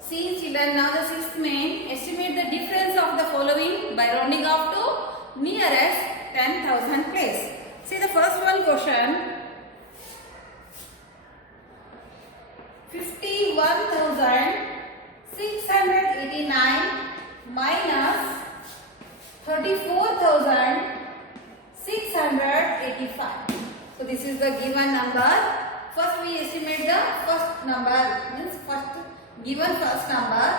See children, now the sixth main, estimate the difference of the following by rounding off to nearest 10,000 place. See the first one question, 51,689 minus 34,685. So this is the given number. First we estimate the first number, means first number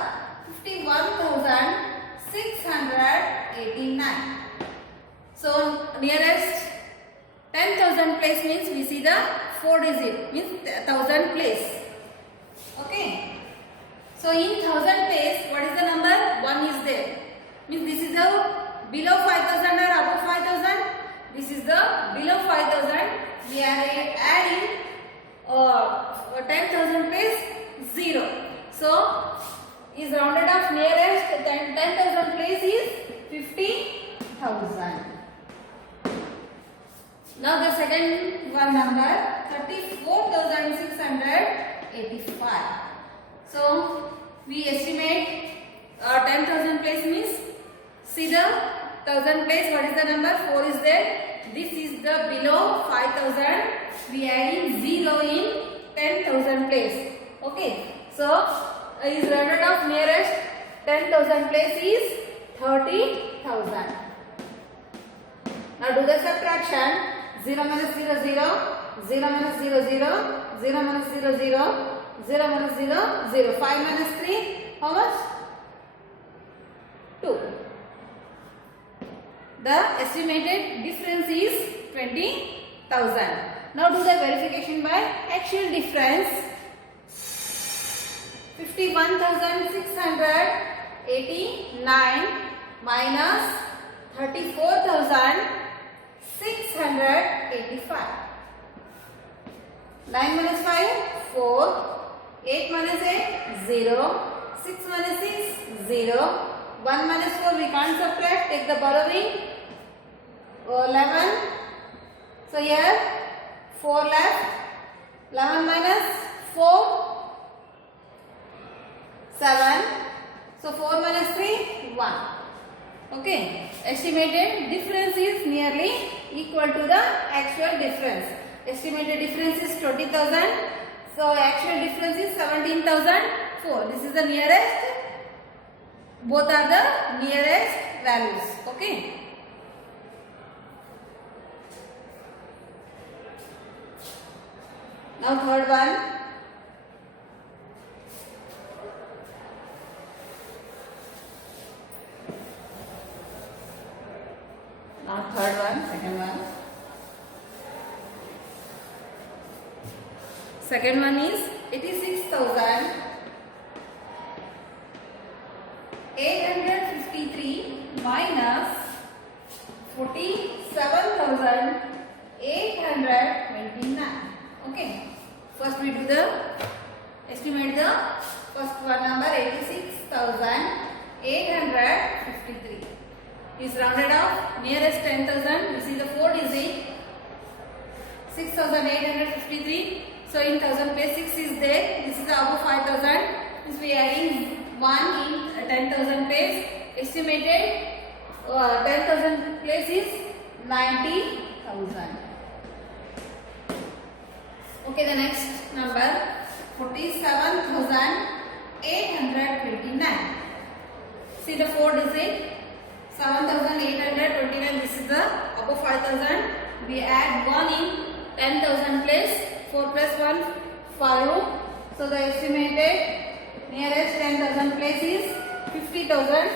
51,689. So nearest 10,000 place means we see the 4 digit, means 1000 place. Okay. So in 1000 place, what is the number? 1 is there. Means this is the below 5,000 or above 5,000. This is the below 5,000. We are adding 10,000 place 0. So is rounded off nearest 10,000 place is 50,000. Now the second one number 34,685. So we estimate 10,000 place means see the 1000 place, what is the number? 4 is there. This is the below 5,000. We adding 0 in 10,000 place. Okay. So is rounded off nearest 10,000 place is 30,000. Now do the subtraction. 0 minus 0, 0, 0 minus 0, 0, 0 minus 0, 0, 0 minus 0, 0. 5 minus 3, how much? 2. The estimated difference is 20,000. Now do the verification by actual difference. 51,689 minus 34,685. 9 minus 5, 4. 8 minus 8, 0. 6 minus 6, 0. 1 minus 4, we can't subtract. Take the borrowing. 11. So here 4 left. 11 minus 4, 7. So 4 minus 3, 1. Okay. Estimated difference is nearly equal to the actual difference. Estimated difference is 20,000. So actual difference is 17,004. This is the nearest. Both are the nearest values. Okay. Now third one. Second one is 86,853 minus 47,829. Okay. First we do the estimate the first one number 86,853. Is rounded off nearest 10,000. You see the 4 digit 6,853. So in 1000 place 6 is there. This is the above 5,000. This we are adding 1 in 10,000 place. Estimated 10,000 place is 90,000. Okay, the next number 47,829. See the 4 digit 7,829. This is the above 5,000. We add 1 in 10,000 place. 4 plus 1, 5. So the estimated nearest 10,000 place is 50,000.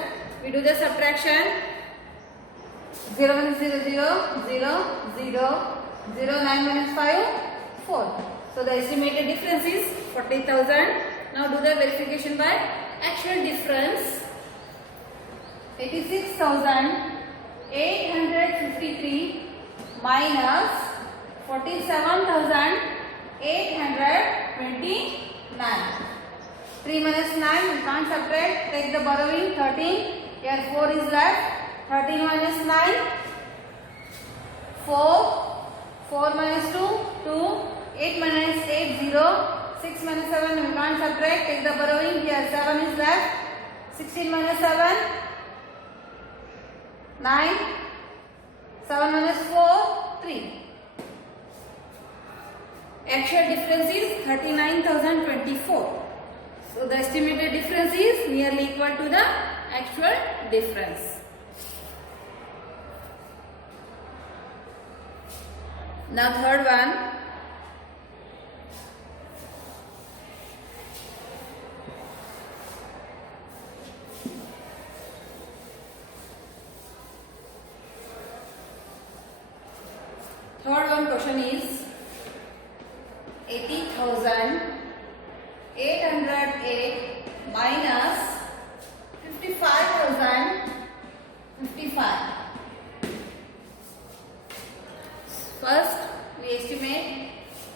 We do the subtraction. 0 minus 0, 0, 0, 0, 0, 9 minus 5, 4. So the estimated difference is 40,000. Now do the verification by actual difference. 86,853 minus 47,829. 3 minus 9, we can't subtract. Take the borrowing. 13. Here 4 is left. 13 minus 9, 4. 4 minus 2, 2. 8 minus 8, 0. 6 minus 7, we can't subtract, take the borrowing, here 7 is left, 16 minus 7, 9, 7 minus 4, 3. Actual difference is 39,024. So the estimated difference is nearly equal to the actual difference. Now third one. Third one question is 80,808 minus 55,055. First, we estimate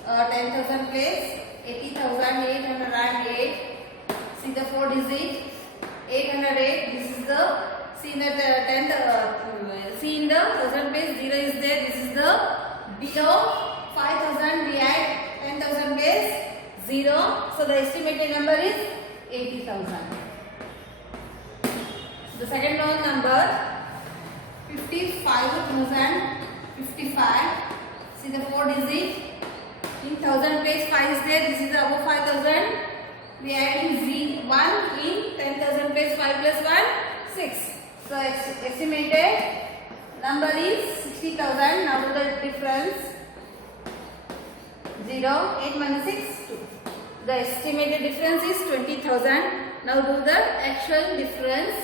10,000 place, 80,808. See the 4 digit, 808. This is the, see in the 10th, see in the 1000 place, 0 is there. This is the below 5,000. We add 10,000 place, 0. So the estimated number is 80,000. The second known number 55,055. See the 4 digit. In 1000 place 5 is there. This is the above 5,000. We add in 1 in 10,000 place 5 plus 1 6. So estimated number is 60,000. Now do the difference. 0, 8 minus 6, 2. The estimated difference is 20,000. Now do the actual difference.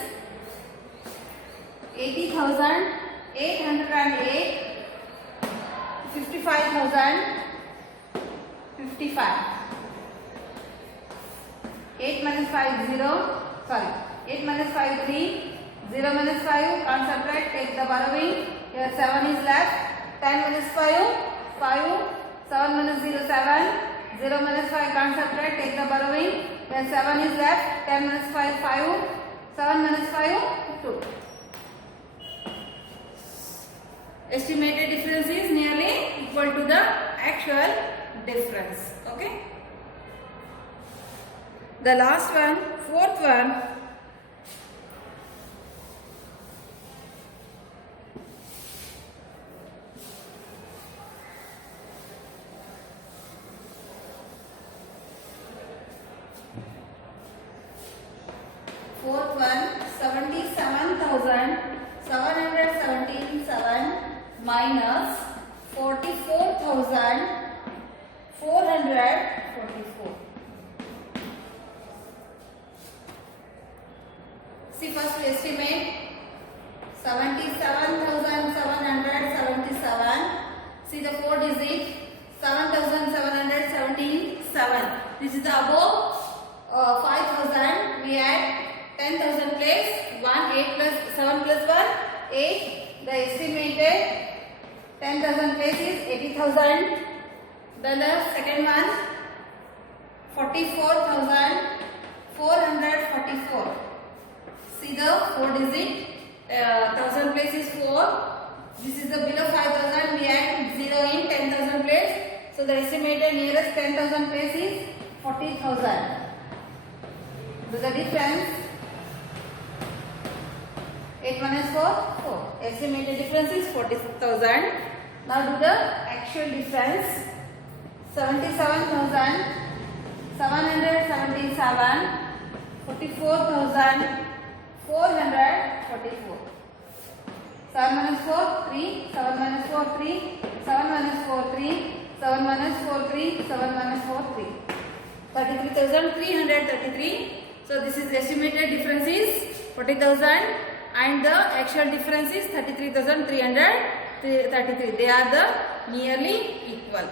80,808, 55,055. 8 minus 5, 0. Sorry. 8 minus 5, 3. 0 minus 5, can't subtract, take the borrowing. Here 7 is left. 10 minus 5, 5. 7 minus 0, 7. 0 minus 5, can't subtract, take the borrowing. Here 7 is left. 10 minus 5, 5. 7 minus 5, 2. Estimated difference is nearly equal to the actual difference. Okay. The last one, fourth one. Fourth one, 77,777 minus 44,444. See, first we estimate 77,777. See the 4 digit, 7,777. This is the above 5,000. We add 10,000 place 1, 8 plus 7 plus 1, 8. The estimated 10,000 place is 80,000. Then the second one, 44,444. See the 4 digit, 1000 place is 4. This is the below 5,000. We add 0 in 10,000 place. So the estimated nearest 10,000 place is 40,000. So the difference 8 minus 4, 4. Estimated difference is 40,000. Now do the actual difference. 77,777, 44,444. 7 minus 4, 3. 7 minus 4, 3. 7 minus 4, 3. 7 minus 4, 3. 7 minus 4, 3. 33,333. So this is estimated difference is 40,000 and the actual difference is 33,333. They are the nearly equal.